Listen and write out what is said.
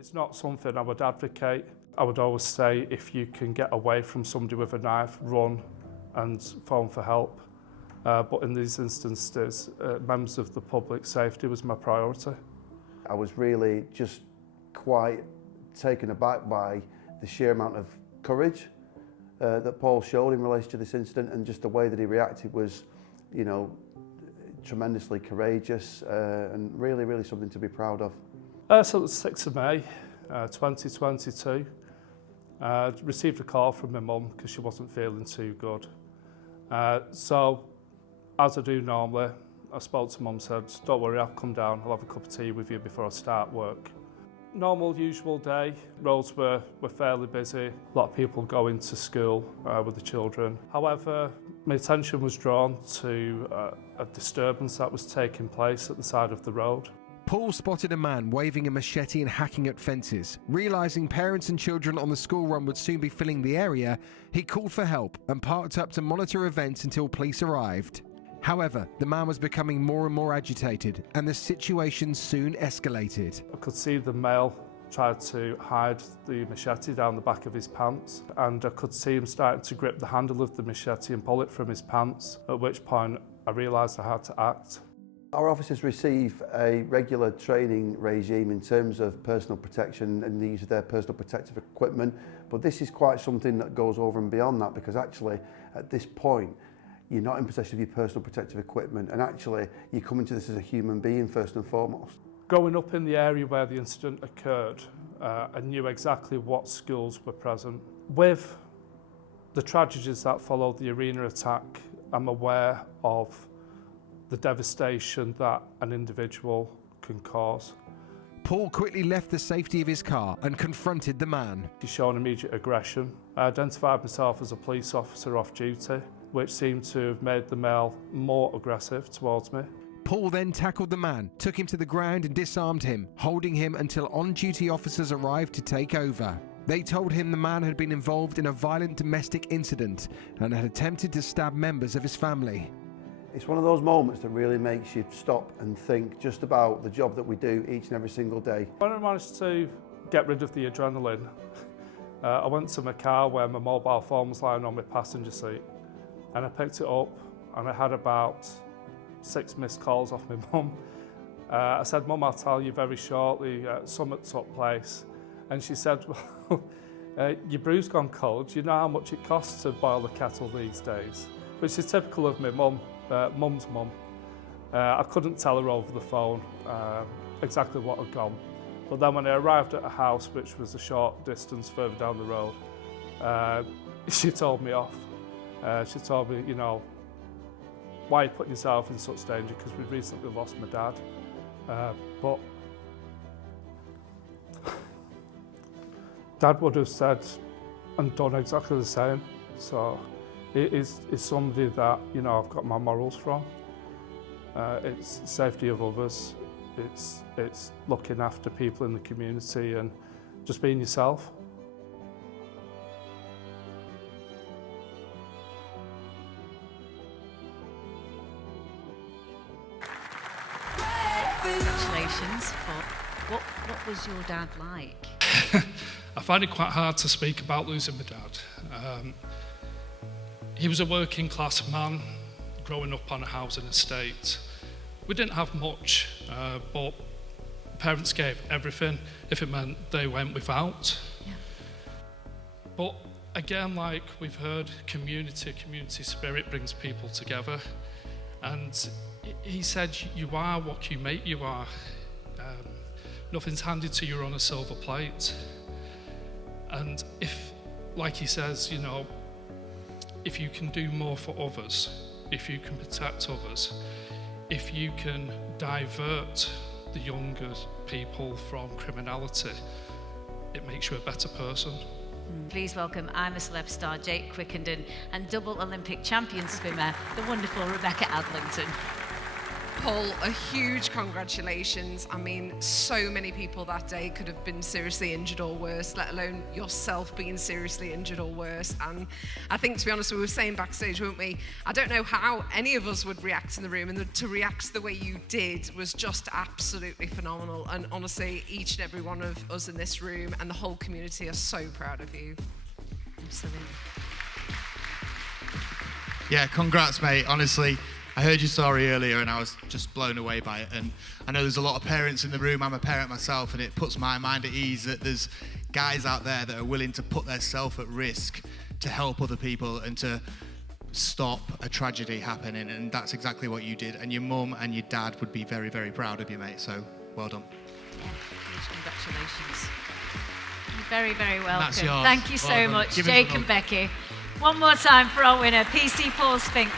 It's not something I would advocate. I would always say if you can get away from somebody with a knife, run and phone for help. But in these instances, members of the public safety was my priority. I was really just quite taken aback by the sheer amount of courage that Paul showed in relation to this incident, and just the way that he reacted was, you know, tremendously courageous and really, really something to be proud of. So it was 6th of May, 2022. I received a call from my mum because she wasn't feeling too good. So, as I do normally, I spoke to mum, said, don't worry, I'll come down, I'll have a cup of tea with you before I start work. Normal, usual day. Roads were fairly busy. A lot of people going to school with the children. However, my attention was drawn to a disturbance that was taking place at the side of the road. Paul spotted a man waving a machete and hacking at fences. Realising parents and children on the school run would soon be filling the area, he called for help and parked up to monitor events until police arrived. However, the man was becoming more and more agitated, and the situation soon escalated. I could see the male try to hide the machete down the back of his pants, and I could see him starting to grip the handle of the machete and pull it from his pants, at which point I realised I had to act. Our officers receive a regular training regime in terms of personal protection and the use of their personal protective equipment, but this is quite something that goes over and beyond that, because actually at this point you're not in possession of your personal protective equipment, and actually you come into this as a human being first and foremost. Growing up in the area where the incident occurred, I knew exactly what schools were present. With the tragedies that followed the arena attack, I'm aware of the devastation that an individual can cause. Paul quickly left the safety of his car and confronted the man. He's shown immediate aggression. I identified myself as a police officer off duty, which seemed to have made the male more aggressive towards me. Paul then tackled the man, took him to the ground and disarmed him, holding him until on-duty officers arrived to take over. They told him the man had been involved in a violent domestic incident and had attempted to stab members of his family. It's one of those moments that really makes you stop and think just about the job that we do each and every single day. When I managed to get rid of the adrenaline, I went to my car where my mobile phone was lying on my passenger seat, and I picked it up and I had about 6 missed calls off my mum. I said, Mum, I'll tell you very shortly, something took place. And she said, well, your brew's gone cold. You know how much it costs to boil a kettle these days? Which is typical of my mum. Mum's mum. I couldn't tell her over the phone exactly what had gone. But then when I arrived at a house, which was a short distance further down the road, she told me off. She told me, you know, why are you putting yourself in such danger? Because we'd recently lost my dad. But Dad would have said and done exactly the same. So it is somebody that, you know, I've got my morals from. It's safety of others, it's looking after people in the community and just being yourself. Congratulations. What was your dad like? I find it quite hard to speak about losing my dad. He was a working class man growing up on a housing estate. We didn't have much, but parents gave everything if it meant they went without. Yeah. But again, like we've heard, community spirit brings people together. And he said, you are what you make you are. Nothing's handed to you on a silver plate. And if, like he says, you know, if you can do more for others, if you can protect others, if you can divert the younger people from criminality, it makes you a better person. Please welcome I'm a Celeb star Jake Quickenden and double Olympic champion swimmer, the wonderful Rebecca Adlington. Paul, a huge congratulations. I mean, so many people that day could have been seriously injured or worse, let alone yourself being seriously injured or worse. And I think, to be honest, we were saying backstage, weren't we? I don't know how any of us would react in the room, and to react the way you did was just absolutely phenomenal. And honestly, each and every one of us in this room and the whole community are so proud of you. Absolutely. Yeah, congrats, mate. Honestly, I heard your story earlier and I was just blown away by it. And I know there's a lot of parents in the room. I'm a parent myself, and it puts my mind at ease that there's guys out there that are willing to put themselves at risk to help other people and to stop a tragedy happening. And that's exactly what you did. And your mum and your dad would be very, very proud of you, mate. So well done. Yeah, huge congratulations. You're very, very welcome. That's yours. Thank you so Well done. much, Give us a Jake hug. and Becky. One more time for our winner, PC Paul Spinks.